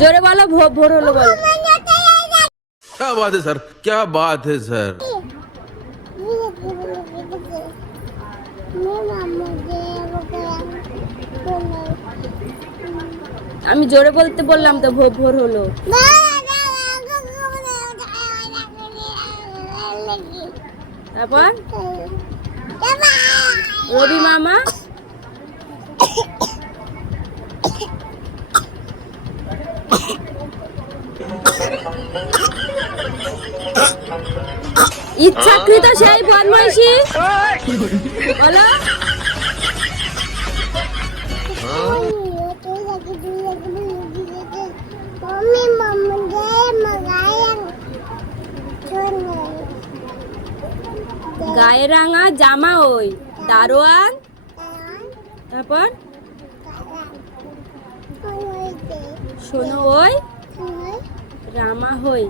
জোরে বলো, ভোর হলো বলো। क्या बात है सर, क्या बात है सर। আমি জোরে বলতে বললাম তো, ভোর হলো। তারপর রবি মামা ইচ্ছাকৃত সেই বদমাইশি বলো। গায়ে রাঙা জামা ওই দারোয়ান। তারপর শোনো ওই রামা হই।